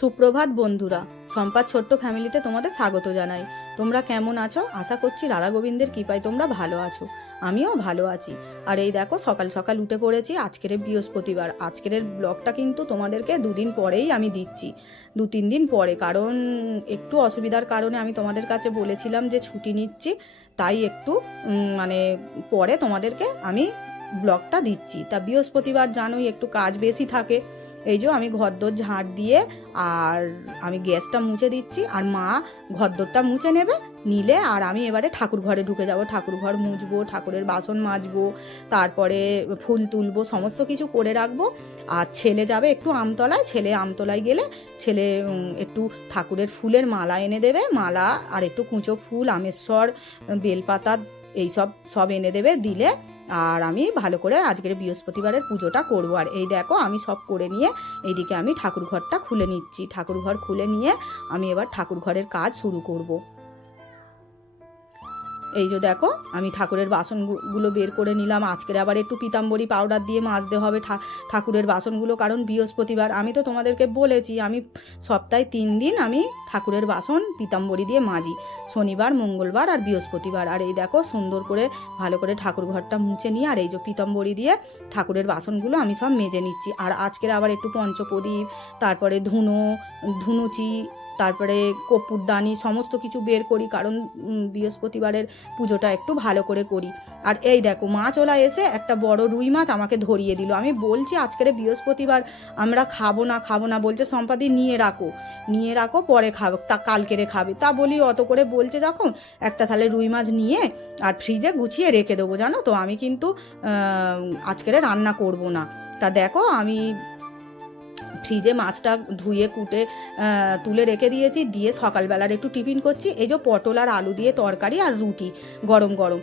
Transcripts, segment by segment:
সুপ্রভাত বন্ধুরা, সম্পাদ ছোট্ট ফ্যামিলিতে তোমাদের স্বাগত জানাই। তোমরা কেমন আছো? আশা করছি রাধা গোবিন্দের কৃপায় তোমরা ভালো আছো। আমিও ভালো আছি। আর এই দেখো, সকাল সকাল উঠে পড়েছি। আজকের বৃহস্পতিবার। আজকের ব্লগটা কিন্তু তোমাদেরকে দুদিন পরেই আমি দিচ্ছি, 2-3 দিন পরে, কারণ একটু অসুবিধার কারণে আমি তোমাদের কাছে বলেছিলাম যে ছুটি নিচ্ছি, তাই একটু মানে পরে তোমাদেরকে আমি ব্লগটা দিচ্ছি। তা বৃহস্পতিবার জানোই একটু কাজ বেশি থাকে। এই যে আমি ঘরদোর ঝাঁট দিয়ে আর আমি গ্যাসটা মুছে দিচ্ছি, আর মা ঘরদোরটা মুছে নেবে, নিলে আর আমি এবারে ঠাকুর ঘরে ঢুকে যাব। ঠাকুর ঘর মুছবো, ঠাকুরের বাসন মাজবো, তারপরে ফুল তুলবো, সমস্ত কিছু করে রাখবো। আর ছেলে যাবে একটু আমতলায়। ছেলে আমতলায় গেলে ছেলে একটু ঠাকুরের ফুলের মালা এনে দেবে, মালা আর একটু কুঁচো ফুল, আমেশ্বর, বেলপাতা, এইসব সব এনে দেবে, দিলে আর আমি ভালো করে আজকের বৃহস্পতিবারের পুজোটা করবো। আর এই দেখো, আমি সব করে নিয়ে এইদিকে আমি ঠাকুর ঘরটা খুলে নিচ্ছি। ঠাকুর ঘর খুলে নিয়ে আমি এবার ঠাকুর ঘরের কাজ শুরু করব। এই যে দেখো, আমি ঠাকুরের বাসনগুলো বের করে নিলাম। আজকের আবার একটু পিতাম্বরী পাউডার দিয়ে মাজতে হবে ঠাকুরের বাসনগুলো, কারণ বৃহস্পতিবার। আমি তো তোমাদেরকে বলেছি আমি সপ্তাহে 3 দিন আমি ঠাকুরের বাসন পিতাম্বরী দিয়ে মাজি, শনিবার, মঙ্গলবার আর বৃহস্পতিবার। আর এই দেখো, সুন্দর করে ভালো করে ঠাকুর ঘরটা মুছে নিয়ে আর এই যে পিতাম্বরী দিয়ে ঠাকুরের বাসনগুলো আমি সব মেজে নিচ্ছি। আর আজকের আবার একটু পঞ্চপ্রদীপ, তারপরে ধুনুচি, তারপরে কর্পূরদানি, সমস্ত কিছু বের করি, কারণ বৃহস্পতিবারের পুজোটা একটু ভালো করে করি। আর এই দেখো, মাছওয়ালা এসে একটা বড় রুই মাছ আমাকে ধরিয়ে দিল। আমি বলছি আজকের বৃহস্পতিবার আমরা খাবো না, বলছে সম্পাদি নিয়ে রাখো পরে খাবো, তা কালকেরে খাবে। তা বলি, অত করে বলছে যখন, একটা তাহলে রুই মাছ নিয়ে আর ফ্রিজে গুছিয়ে রেখে দেবো। জানো তো, আমি কিন্তু আজকের রান্না করব না। তা দেখো, আমি ফ্রিজে মাছটা ধুয়ে কুটে তুলে রেখে দিয়েছি, দিয়ে সকালবেলার একটু টিফিন করছি। এই যে পটল আর আলু দিয়ে তরকারি আর রুটি, গরম গরম,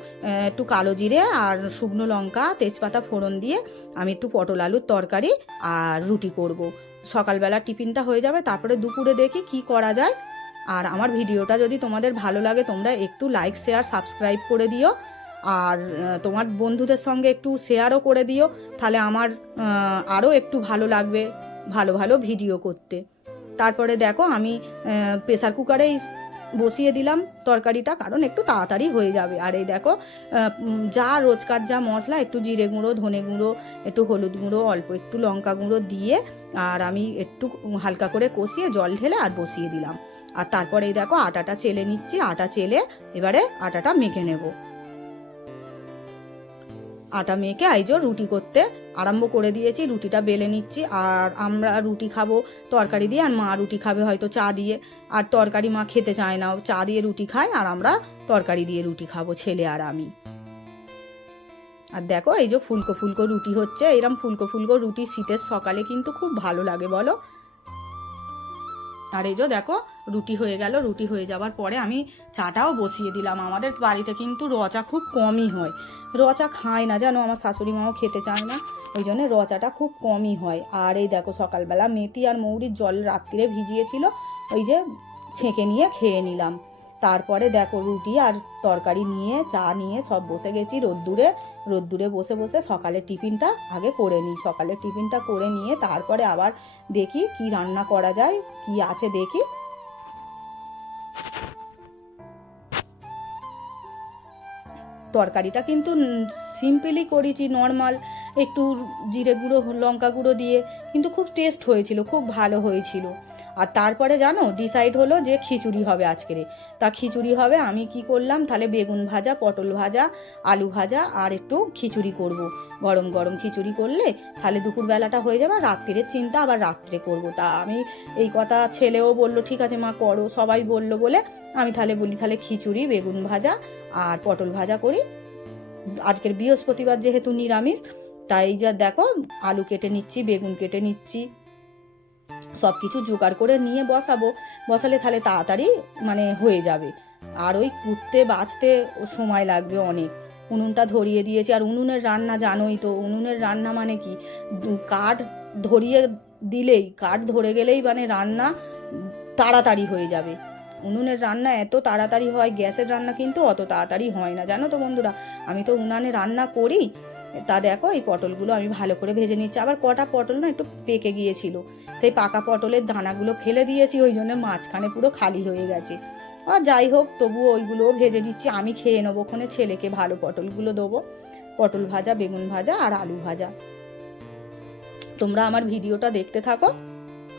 একটু কালো জিরে আর শুকনো লঙ্কা, তেজপাতা ফোড়ন দিয়ে আমি একটু পটল আলুর তরকারি আর রুটি করব। সকালবেলার টিফিনটা হয়ে যাবে, তারপরে দুপুরে দেখি কি করা যায়। আর আমার ভিডিওটা যদি তোমাদের ভালো লাগে, তোমরা একটু লাইক, শেয়ার, সাবস্ক্রাইব করে দিও। আর তোমার বন্ধুদের সঙ্গে একটু শেয়ারও করে দিও, তাহলে আমার আরও একটু ভালো লাগবে ভালো ভালো ভিডিও করতে। তারপরে দেখো, আমি প্রেসার কুকারেই বসিয়ে দিলাম তরকারিটা, কারণ একটু তাড়াতাড়ি হয়ে যাবে। আর এই দেখো, যা রোজকার যা মশলা, একটু জিরে গুঁড়ো, ধনে গুঁড়ো, একটু হলুদ গুঁড়ো, অল্প একটু লঙ্কা গুঁড়ো দিয়ে আর আমি একটু হালকা করে কষিয়ে জল ঢেলে আর বসিয়ে দিলাম। আর তারপরে এই দেখো, আটাটা চেলে নিচ্ছি। আটা চেলে এবারে আটাটা মেখে নেব। আটা মেখে এই যে রুটি করতে আরম্ভ করে দিয়েছি। রুটিটা বেলে নিচ্ছি। আর আমরা রুটি খাবো তরকারি দিয়ে, আর মা রুটি খাবে হয়তো চা দিয়ে। আর তরকারি মা খেতে চায় না, চা দিয়ে রুটি খায়, আর আমরা তরকারি দিয়ে রুটি খাবো, ছেলে আর আমি। আর দেখো, এই যে ফুলকো ফুলকো রুটি হচ্ছে। এরম ফুলকো ফুলকো রুটি শীতের সকালে কিন্তু খুব ভালো লাগে, বলো। আর এই যে দেখো, রুটি হয়ে গেল। রুটি হয়ে যাওয়ার পরে আমি চাটাও বসিয়ে দিলাম। আমাদের বাড়িতে কিন্তু র চা খুব কমই হয়, র চা খায় না, জানো, আমার শাশুড়ি মাও খেতে চায় না, ওই জন্য র চাটা খুব কমই হয়। আর এই দেখো, সকালবেলা মেথি আর মৌরির জল রাত্রিরে ভিজিয়েছিল, ওই যে ছেঁকে নিয়ে খেয়ে নিলাম। তারপরে দেখো, রুটি আর তরকারি নিয়ে, চা নিয়ে সব বসে গেছি রোদ্দুরে বসে বসে সকালের টিফিনটা আগে করে নিই। সকালের টিফিনটা করে নিয়ে তারপরে আবার দেখি কি রান্না করা যায়, কি আছে দেখি। তরকারিটা কিন্তু সিম্পলই করেছি, নর্মাল, একটু জিরে গুঁড়ো, লঙ্কা গুঁড়ো দিয়ে, কিন্তু খুব টেস্ট হয়েছিল, খুব ভালো হয়েছিল। আর তারপরে জানো, ডিসাইড হলো যে খিচুড়ি হবে আজকের। তা খিচুড়ি হবে। আমি কি করলাম, তাহলে বেগুন ভাজা, পটল ভাজা, আলু ভাজা আর একটু খিচুড়ি করব। গরম গরম খিচুড়ি করলে তাহলে দুপুরবেলাটা হয়ে যাবে, আর রাত্রিরের চিন্তা আবার রাত্রে করব। তা আমি এই কথা, ছেলেও বলল ঠিক আছে মা করো, সবাই বললো বলে আমি তাহলে বলি, তাহলে খিচুড়ি, বেগুন ভাজা আর পটল ভাজা করি। আজকের বৃহস্পতিবার যেহেতু নিরামিষ, তাই যা দেখো, আলু কেটে নিচ্ছি, বেগুন কেটে নিচ্ছি, সব কিছু জোগাড় করে নিয়ে বসালে তাহলে তাড়াতাড়ি মানে হয়ে যাবে। আর ওই কুটতে বাছতে সময় লাগবে অনেক। উনুনটা ধরিয়ে দিয়েছি। আর উনুনের রান্না জানোই তো, উনুনের রান্না মানে কি, কাঠ কাঠ ধরে গেলেই মানে রান্না তাড়াতাড়ি হয়ে যাবে। উনুনের রান্না এত তাড়াতাড়ি হয়, গ্যাসের রান্না কিন্তু অত তাড়াতাড়ি হয় না, জানো তো বন্ধুরা। আমি তো উনানে রান্না করি, তা দেখো এই পটলগুলো আমি ভালো করে ভেজে নিচ্ছি। আবার কটা পটল না একটু পেকে গিয়েছিল, সেই পাকা পটলের দানাগুলো ফেলে দিয়েছি, ওই জন্য মাঝখানে পুরো খালি হয়ে গেছে। আর যাই হোক, তবুও ওইগুলোও ভেজে দিচ্ছি, আমি খেয়ে নেবো, ওখানে ছেলেকে ভালো পটলগুলো দেবো। পটল ভাজা, বেগুন ভাজা আর আলু ভাজা। তোমরা আমার ভিডিওটা দেখতে থাকো,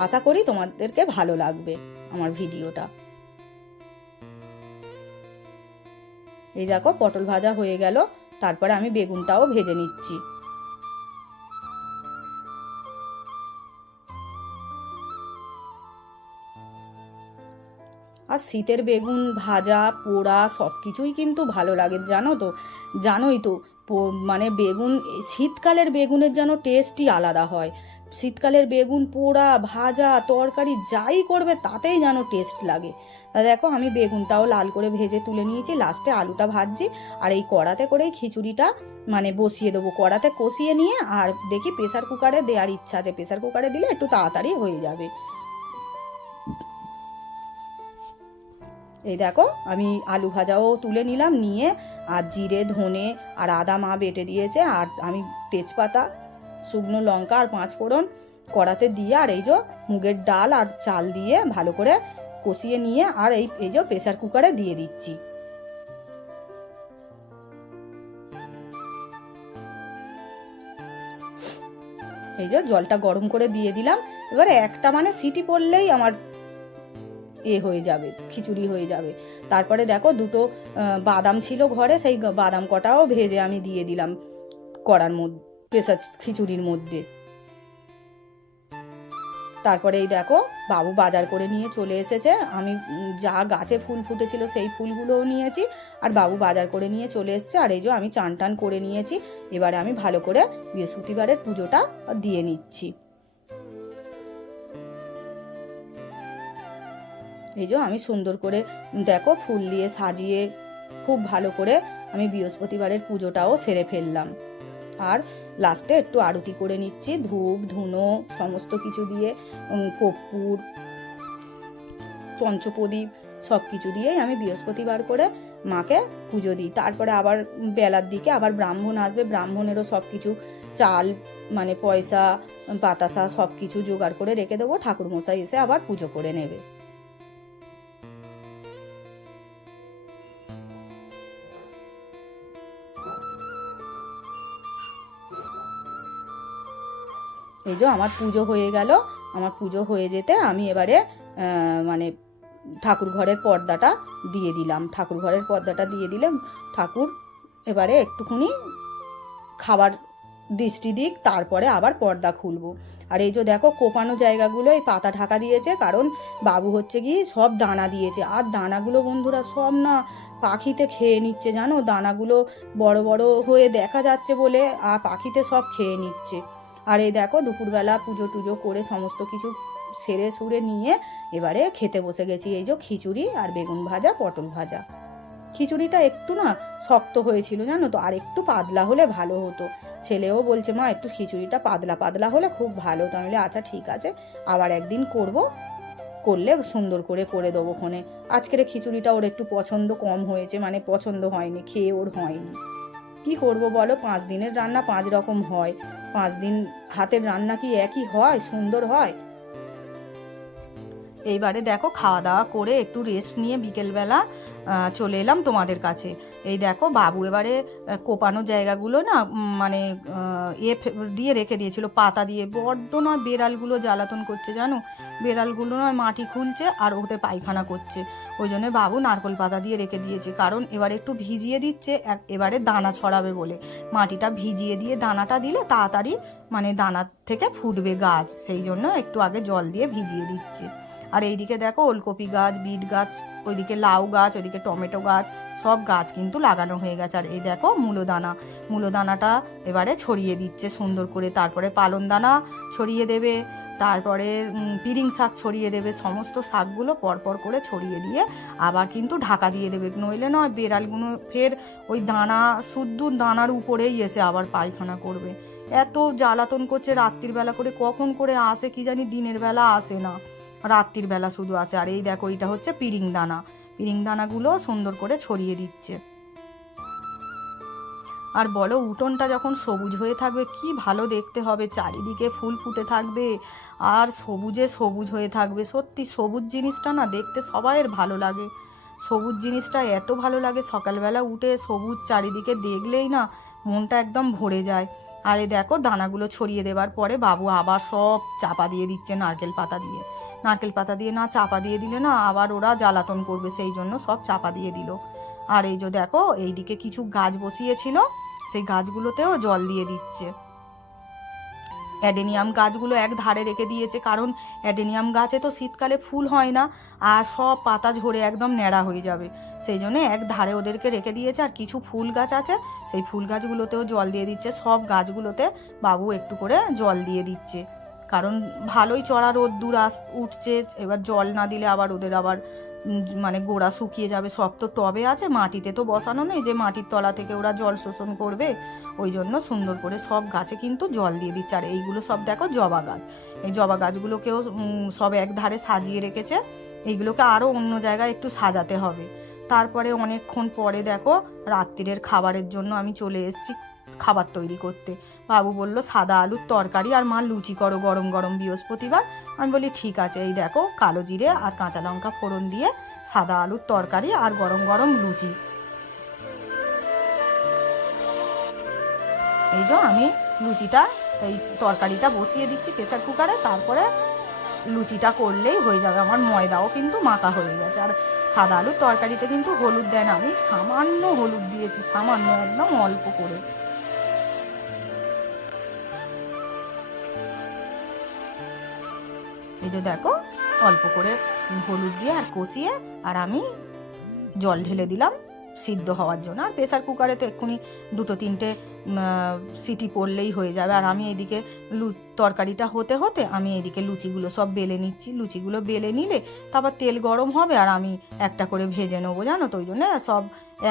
আশা করি তোমাদেরকে ভালো লাগবে আমার ভিডিওটা। এই দেখো পটল ভাজা হয়ে গেল, তারপরে আমি বেগুনটাও ভেজে নিচ্ছি। আর শীতের বেগুন ভাজা পোড়া সব কিছুই কিন্তু ভালো লাগে, জানো তো, জানোই তো। মানে বেগুন, শীতকালের বেগুনের যেন টেস্টই আলাদা হয়। শীতকালের বেগুন পোড়া ভাজা তরকারি যাই করবে তাতেই যেন টেস্ট লাগে। তা দেখো আমি বেগুনটাও লাল করে ভেজে তুলে নিয়েছি, লাস্টে আলুটা ভাজছি। আর এই কড়াতে করেই খিচুড়িটা মানে বসিয়ে দেবো, কড়াতে কষিয়ে নিয়ে। আর দেখি প্রেসার কুকারে দেওয়ার ইচ্ছা আছে, প্রেসার কুকারে দিলে একটু তাড়াতাড়ি হয়ে যাবে। এই দেখো আমি আলু ভাজাও তুলে নিলাম, নিয়ে আর জিরে ধনে আর আদা মা বেটে দিয়েছে, আর আমি তেজপাতা শুকনো লঙ্কা আর 5 ফোড়ন কড়াতে দিয়ে, আর এই যে মুগের ডাল আর চাল দিয়ে ভালো করে কষিয়ে নিয়ে, আর এই যে প্রেসার কুকারে দিয়ে দিচ্ছি। এই যে জলটা গরম করে দিয়ে দিলাম। এবারে একটা মানে সিটি পড়লেই আমার হয়ে যাবে, খিচুড়ি হয়ে যাবে। তারপরে দেখো দুটো বাদাম ছিল ঘরে, সেই বাদাম কটাও ভেজে আমি দিয়ে দিলাম কড়ার মধ্যে, প্রেসার খিচুড়ির মধ্যে। তারপরে এই দেখো বাবু বাজার করে নিয়ে চলে এসেছে, আমি যা গাছে ফুল ফুটেছিল সেই ফুলগুলোও নিয়েছি, আর বাবু বাজার করে নিয়ে চলে এসছে। আর এই যে আমি চান টান করে নিয়েছি, এবারে আমি ভালো করে বৃহস্পতিবারের পুজোটা দিয়ে নিচ্ছি। এই যে আমি সুন্দর করে দেখো ফুল দিয়ে সাজিয়ে খুব ভালো করে আমি বৃহস্পতিবারের পুজোটাও সেরে ফেললাম। আর লাস্টে একটু আরতি করে নিচ্ছি, ধূপ ধুনো সমস্ত কিছু দিয়ে, কর্পূর পঞ্চপ্রদীপ সব কিছু দিয়েই আমি বৃহস্পতিবার করে মাকে পুজো দিই। তারপরে আবার বেলার দিকে আবার ব্রাহ্মণ আসবে, ব্রাহ্মণেরও সব কিছু চাল মানে পয়সা বাতাসা সব কিছু জোগাড় করে রেখে দেবো, ঠাকুরমশাই এসে আবার পুজো করে নেবে। এই যে আমার পুজো হয়ে গেল, আমার পুজো হয়ে যেতে আমি এবারে মানে ঠাকুর ঘরের পর্দাটা দিয়ে দিলাম। ঠাকুর ঘরের পর্দাটা দিয়ে দিলাম, ঠাকুর এবারে একটুখানি খাবার দৃষ্টি দিক, তারপরে আবার পর্দা খুলবো। আর এই যে দেখো কোপানো জায়গাগুলো এই পাতা ঢাকা দিয়েছে, কারণ বাবু হচ্ছে কি সব দানা দিয়েছে, আর দানাগুলো বন্ধুরা সব না পাখিতে খেয়ে নিচ্ছে, জানো, দানাগুলো বড় বড় হয়ে দেখা যাচ্ছে বলে, আর পাখিতে সব খেয়ে নিচ্ছে। আর এই দেখো দুপুরবেলা পুজো টুজো করে সমস্ত কিছু সেরে সুরে নিয়ে এবারে খেতে বসে গেছি। এই যে খিচুড়ি আর বেগুন ভাজা পটল ভাজা। খিচুড়িটা একটু না শক্ত হয়েছিল, জানো তো, আর একটু পাতলা হলে ভালো হতো। ছেলেও বলছে মা একটু খিচুড়িটা পাতলা পাতলা হলে খুব ভালো হতো। আমি বলি আচ্ছা ঠিক আছে, আবার একদিন করব, করলে সুন্দর করে করে দেবো ক্ষণে। আজকের খিচুড়িটা ওর একটু পছন্দ কম হয়েছে, মানে পছন্দ হয়নি, খেয়ে ওর হয়নি। কি করব বলো, 5 দিনের রান্না 5 রকম হয়, 5 দিন হাতের রান্না কি একই হয়, সুন্দর হয়? এইবারে দেখো খাওয়া দাওয়া করে একটু রেস্ট নিয়ে বিকেলবেলা চলে এলাম তোমাদের কাছে। এই দেখো বাবু এবারে কোপানো জায়গাগুলো না মানে দিয়ে রেখে দিয়েছিল পাতা দিয়ে, বড্ড নয় বেড়ালগুলো জ্বালাতন করছে, জানো, বেড়ালগুলো নয় মাটি খুঁড়ছে আর ওতে পায়খানা করছে, ওই জন্য বাবু নারকোল পাতা দিয়ে রেখে দিয়েছে। কারণ এবারে একটু ভিজিয়ে দিচ্ছে, এবারে দানা ছড়াবে বলে মাটিটা ভিজিয়ে দিয়ে দানাটা দিলে তাড়াতাড়ি মানে দানা থেকে ফুটবে গাছ, সেই জন্য একটু আগে জল দিয়ে ভিজিয়ে দিচ্ছে। আর এইদিকে দেখো ওলকপি গাছ, বিট গাছ, ওইদিকে লাউ গাছ, ওইদিকে টমেটো গাছ, সব গাছ কিন্তু লাগানো হয়ে গেছে। আর এই দেখো মূলদানাটা এবারে ছড়িয়ে দিচ্ছে সুন্দর করে, তারপরে পালন দানা ছড়িয়ে দেবে, তারপরে পিরিং শাক ছড়িয়ে দেবে, সমস্ত শাকগুলো পরপর করে ছড়িয়ে দিয়ে আবার কিন্তু ঢাকা দিয়ে দেবে, নইলে নয় বেড়ালগুলো ফের ওই দানা শুদ্ধ দানার উপরেই এসে আবার পায়খানা করবে। এত জ্বালাতন করছে রাত্রির বেলা করে, কখন করে আসে কি জানি, দিনের বেলা আসে না, রাত্রির বেলা শুধু আসে। আর এই দেখো এটা হচ্ছে পিরিং দানাগুলো সুন্দর করে ছড়িয়ে দিচ্ছে। আর বলো উঠোনটা যখন সবুজ হয়ে থাকবে কি ভালো দেখতে হবে, চারিদিকে ফুল ফুটে থাকবে আর সবুজে সবুজ হয়ে থাকবে। সত্যি সবুজ জিনিসটা না দেখতে সবাইয়ের ভালো লাগে, সবুজ জিনিসটা এত ভালো লাগে, সকালবেলা উঠে সবুজ চারিদিকে দেখলেই না মনটা একদম ভরে যায়। আর এই দেখো দানাগুলো ছড়িয়ে দেওয়ার পরে বাবু আবার সব চাপা দিয়ে দিচ্ছে নারকেল পাতা দিয়ে। নারকেল পাতা দিয়ে না চাপা দিয়ে দিলে না আবার ওরা জ্বালাতন করবে, সেই জন্য সব চাপা দিয়ে দিল। আর এই যে দেখো এইদিকে কিছু গাছ বসিয়েছিল, সেই গাছগুলোতেও জল দিয়ে দিচ্ছে। অ্যাডেনিয়াম গাছগুলো এক ধারে রেখে দিয়েছে, কারণ অ্যাডেনিয়াম গাছে তো শীতকালে ফুল হয় না আর সব পাতা ঝরে একদম ন্যাড়া হয়ে যাবে, সেই জন্য এক ধারে ওদেরকে রেখে দিয়েছে। আর কিছু ফুল গাছ আছে, সেই ফুল গাছগুলোতেও জল দিয়ে দিচ্ছে। সব গাছগুলোতে বাবু একটু করে জল দিয়ে দিচ্ছে, কারণ ভালোই চড়া রোদ্দুর উঠছে, এবার জল না দিলে আবার ওদের আবার মানে গোড়া শুকিয়ে যাবে। সব তো টবে আছে, মাটিতে তো বসানো নেই যে মাটির তলা থেকে ওরা জল শোষণ করবে, ওই জন্য সুন্দর করে সব গাছে কিন্তু জল দিয়ে দিচ্ছে। আর এইগুলো সব দেখো জবা গাছ, এই জবা গাছগুলোকেও সব এক ধারে সাজিয়ে রেখেছে, এইগুলোকে আরও অন্য জায়গায় একটু সাজাতে হবে। তারপরে অনেকক্ষণ পরে দেখো রাত্রিরের খাবারের জন্য আমি চলে এসেছি খাবার তৈরি করতে। বাবু বলল সাদা আলুর তরকারি আর মা লুচি করো গরম গরম বৃহস্পতিবার। আমি বলি ঠিক আছে। এই দেখো কালো জিরে আর কাঁচা লঙ্কা ফোড়ন দিয়ে সাদা আলুর তরকারি আর গরম গরম লুচি। এই যে আমি লুচিটা এই তরকারিটা বসিয়ে দিচ্ছি প্রেসার কুকারে, তারপরে লুচিটা করলেই হয়ে যাবে। আমার ময়দাও কিন্তু মাখা হয়ে গেছে। আর সাদা আলুর তরকারিতে কিন্তু হলুদ দেয় না, আমি সামান্য হলুদ দিয়েছি, সামান্য একদম অল্প করে। এই যে দেখো অল্প করে হলুদ দিয়ে আর কষিয়ে আর আমি জল ঢেলে দিলাম সিদ্ধ হওয়ার জন্য। আর প্রেসার কুকারে তো এক্ষুনি দুটো তিনটে সিটি পড়লেই হয়ে যাবে। আর আমি এদিকে তরকারিটা হতে হতে আমি এদিকে লুচিগুলো সব বেলে নিচ্ছি। লুচিগুলো বেলে নিলে তারপর তেল গরম হবে আর আমি একটা করে ভেজে নেবো, জানো তো, ওই জন্য সব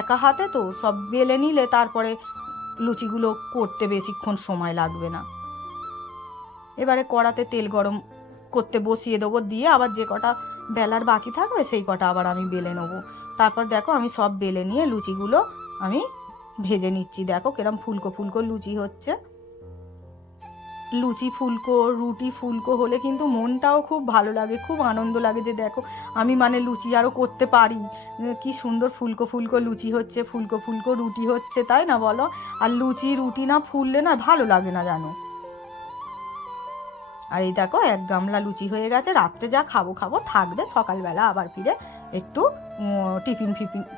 একা হাতে তো সব বেলে নিলে তারপরে লুচিগুলো করতে বেশিক্ষণ সময় লাগবে না। এবারে কড়াতে তেল গরম করতে বসিয়ে দেবো, দিয়ে আবার যে কটা বেলার বাকি থাকবে সেই কটা আবার আমি বেলে নেবো। তারপর দেখো আমি সব বেলে নিয়ে লুচিগুলো আমি ভেজে নিচ্ছি। দেখো কিরম ফুলকো ফুলকো লুচি হচ্ছে। লুচি ফুলকো রুটি ফুলকো হলে কিন্তু মনটাও খুব ভালো লাগে, খুব আনন্দ লাগে যে দেখো আমি মানে লুচি আরও করতে পারি, কি সুন্দর ফুলকো ফুলকো লুচি হচ্ছে, ফুলকো ফুলকো রুটি হচ্ছে, তাই না বলো? আর লুচি রুটি না ফুললে না ভালো লাগে না, জানো। আর এই দেখো এক গামলা লুচি হয়ে গেছে। রাত্রে যা খাবো খাবো থাকবে, সকালবেলা আবার ফিরে একটু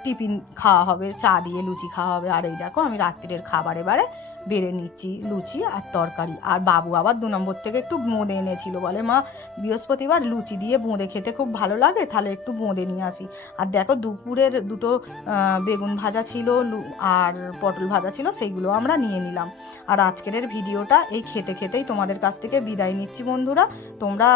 টিফিন খাওয়া হবে, চা দিয়ে লুচি খাওয়া হবে। আর এই দেখো আমি রাত্রিরের খাবার এবারে বেড়ে নিচ্ছি লুচি আর তরকারি। আর বাবু আবার 2 নম্বর থেকে একটু বোঁদে এনেছিল, বলে মা বৃহস্পতিবার লুচি দিয়ে বোঁদে খেতে খুব ভালো লাগে, তাহলে একটু বোঁদে নিয়ে আসি। আর দেখো দুপুরের দুটো বেগুন ভাজা ছিল আর পটল ভাজা ছিল, সেইগুলো আমরা নিয়ে নিলাম। আর আজকের ভিডিওটা এই খেতে খেতেই তোমাদের কাছ থেকে বিদায় নিচ্ছি বন্ধুরা। তোমরা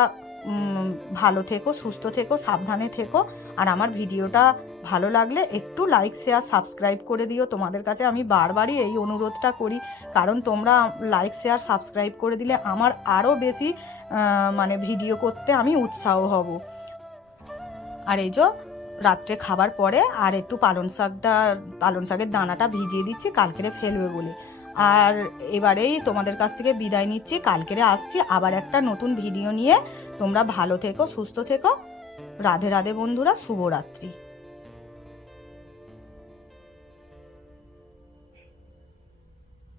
ভালো থেকো, সুস্থ থেকো, সাবধানে থেকো। আর আমার ভিডিওটা ভালো লাগলে একটু লাইক শেয়ার সাবস্ক্রাইব করে দিও। তোমাদের কাছে আমি বারবারই এই অনুরোধটা করি, কারণ তোমরা লাইক শেয়ার সাবস্ক্রাইব করে দিলে আমার আরও বেশি মানে ভিডিও করতে আমি উৎসাহ হব। আর এই যে রাত্রে খাবার পরে আর একটু পালং শাকের দানাটা ভিজিয়ে দিচ্ছি, কালকেরে ফেলবে বলে। আর এবারেই তোমাদের কাছ থেকে বিদায় নিচ্ছি, কালকেরে আসছি আবার একটা নতুন ভিডিও নিয়ে। তোমরা ভালো থেকো, সুস্থ থেকো। রাধে রাধে বন্ধুরা, শুভরাত্রি।